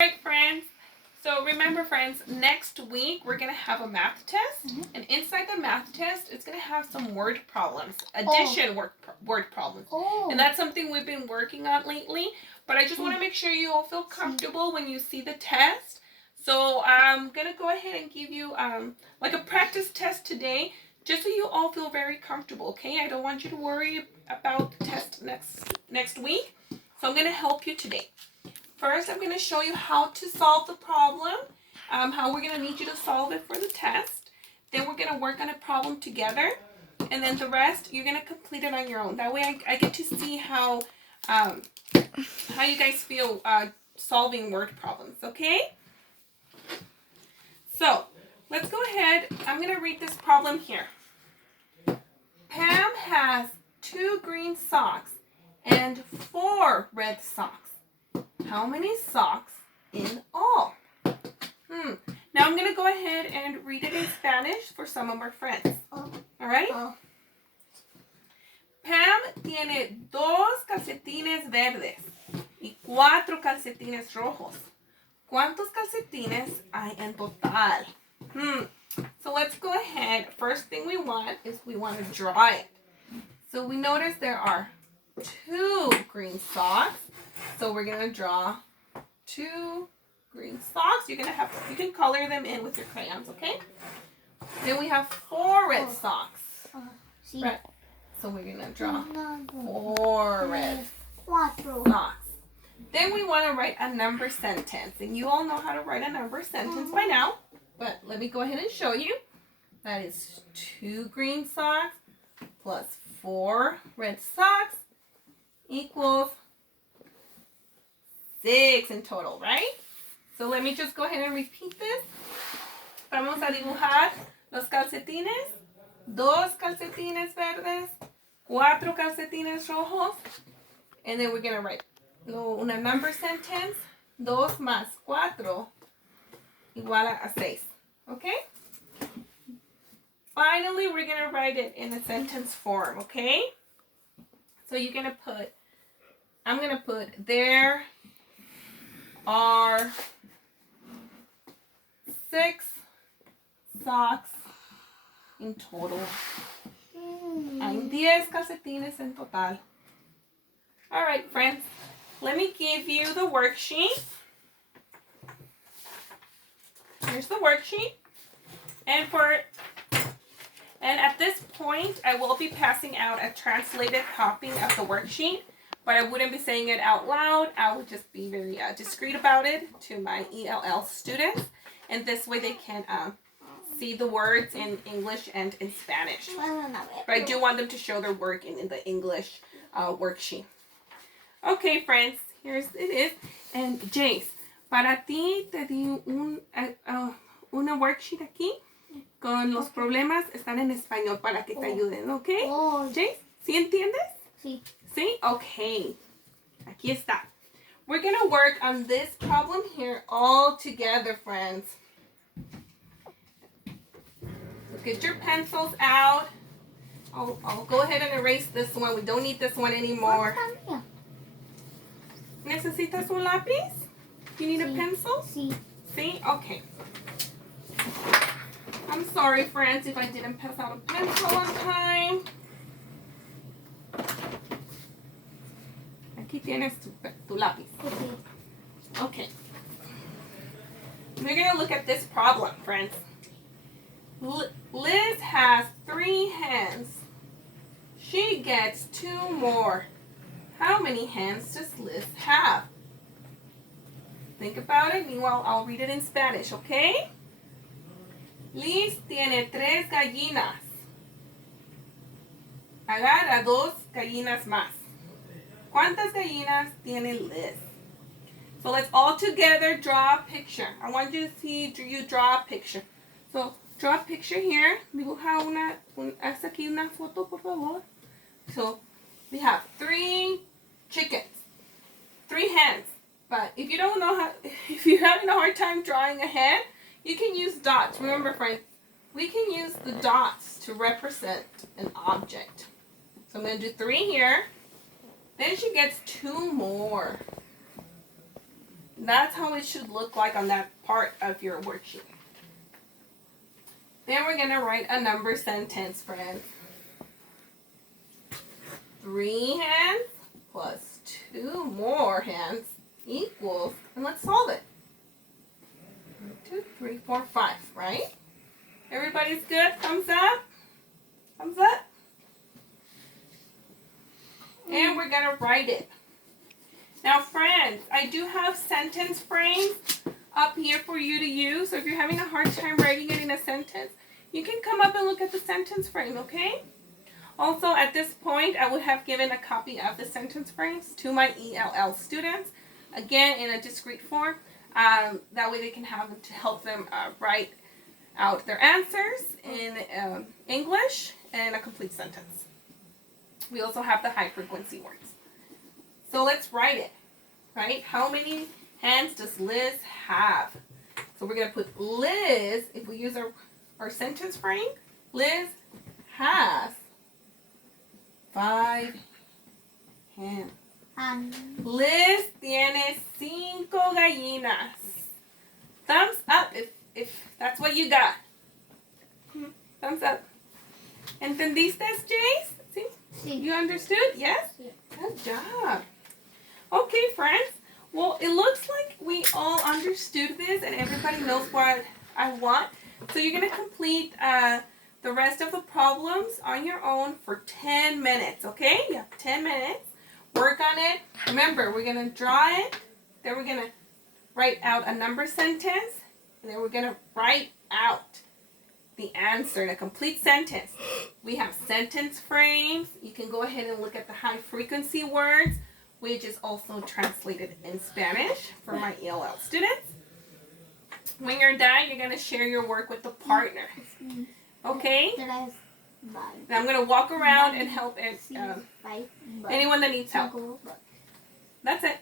Alright, friends. So remember, friends, next week we're going to have a math test. And inside the math test, it's going to have some word problems. Addition word problems. And that's something we've been working on lately. But I just want to make sure you all feel comfortable when you see the test. So I'm going to go ahead and give you like a practice test today, just so you all feel very comfortable, okay? I don't want you to worry about the test next week. So I'm going to help you today. First, I'm going to show you how to solve the problem, how we're going to need you to solve it for the test. Then we're going to work on a problem together. And then the rest, you're going to complete it on your own. That way I get to see how you guys feel solving word problems, okay? So, let's go ahead. I'm going to read this problem here. Pam has 2 green socks and 4 red socks. How many socks in all? Now I'm going to go ahead and read it in Spanish for some of our friends. Alright? Pam tiene 2 calcetines verdes y 4 calcetines rojos. ¿Cuántos calcetines hay en total? So let's go ahead. First thing we want is we want to draw it. So we notice there are 2 green socks. So we're going to draw 2 green socks. You can color them in with your crayons, okay? Then we have 4 red socks. Right. So we're going to draw 4 red socks. Then we want to write a number sentence. And you all know how to write a number sentence by now. But let me go ahead and show you. That is 2 green socks plus 4 red socks equals 6 in total, right? So let me just go ahead and repeat this. Vamos a dibujar los calcetines. 2 calcetines verdes, 4 calcetines rojos. And then we're going to write una number sentence. 2 más 4 igual a 6. Okay? Finally, we're going to write it in a sentence form, okay? So you're going to put, I'm going to put, there are 6 socks in total. Hay 10 calcetines en total. All right, friends. Let me give you the worksheet. Here's the worksheet. And at this point, I will be passing out a translated copy of the worksheet. But I wouldn't be saying it out loud. I would just be very discreet about it to my ELL students. And this way they can see the words in English and in Spanish. But I do want them to show their work in the English worksheet. Okay, friends. Here it is. And Jace, para ti te di una worksheet aquí con los problemas. Están en español para que te ayuden, ¿ok? Jace, ¿sí entiendes? Sí. See? Okay. Aquí está. We're going to work on this problem here all together, friends. So get your pencils out. I'll go ahead and erase this one. We don't need this one anymore. ¿Necesitas un lápiz? You need a pencil? Sí. See? Okay. I'm sorry, friends, if I didn't pass out a pencil on time. Aquí tienes tu lápiz. Okay. We're going to look at this problem, friends. Liz has 3 hens. She gets 2 more. How many hens does Liz have? Think about it. Meanwhile, I'll read it in Spanish, okay? Liz tiene 3 gallinas. Agarra 2 gallinas más. ¿Cuántas gallinas tiene Liz? So let's all together draw a picture. I want you to see you draw a picture. So draw a picture here. Dibuja haz aquí una foto, por favor. So we have 3 chickens, 3 hens. But if you don't know if you're having a hard time drawing a hen, you can use dots. Remember, friends, we can use the dots to represent an object. So I'm going to do 3 here. Then she gets 2 more. That's how it should look like on that part of your worksheet. Then we're going to write a number sentence, friends. 3 hands plus 2 more hands equals, and let's solve it. 1, 2, 3, 4, 5, right? Everybody's good? Thumbs up? Thumbs up? And we're going to write it. Now, friends, I do have sentence frames up here for you to use. So if you're having a hard time writing it in a sentence, you can come up and look at the sentence frame, okay? Also, at this point, I would have given a copy of the sentence frames to my ELL students, again, in a discrete form. That way they can have them to help them write out their answers in English and a complete sentence. We also have the high frequency words. So let's write it, right? How many hands does Liz have? So we're going to put Liz, if we use our sentence frame, Liz has 5 hands. Liz tiene 5 gallinas. Thumbs up if that's what you got. Thumbs up. ¿Entendiste, Jace? ¿Sí? Sí. You understood? Yes? Sí. Good job. Okay, friends. Well, it looks like we all understood this and everybody knows what I want. So you're going to complete the rest of the problems on your own for 10 minutes, okay? You have 10 minutes. Work on it. Remember, we're going to draw it. Then we're going to write out a number sentence. And then we're going to write out the answer in a complete sentence. We have sentence frames. You can go ahead and look at the high frequency words, which is also translated in Spanish for my ELL students. When you're done, you're going to share your work with the partner. Okay? Now I'm going to walk around and help anyone that needs help. That's it.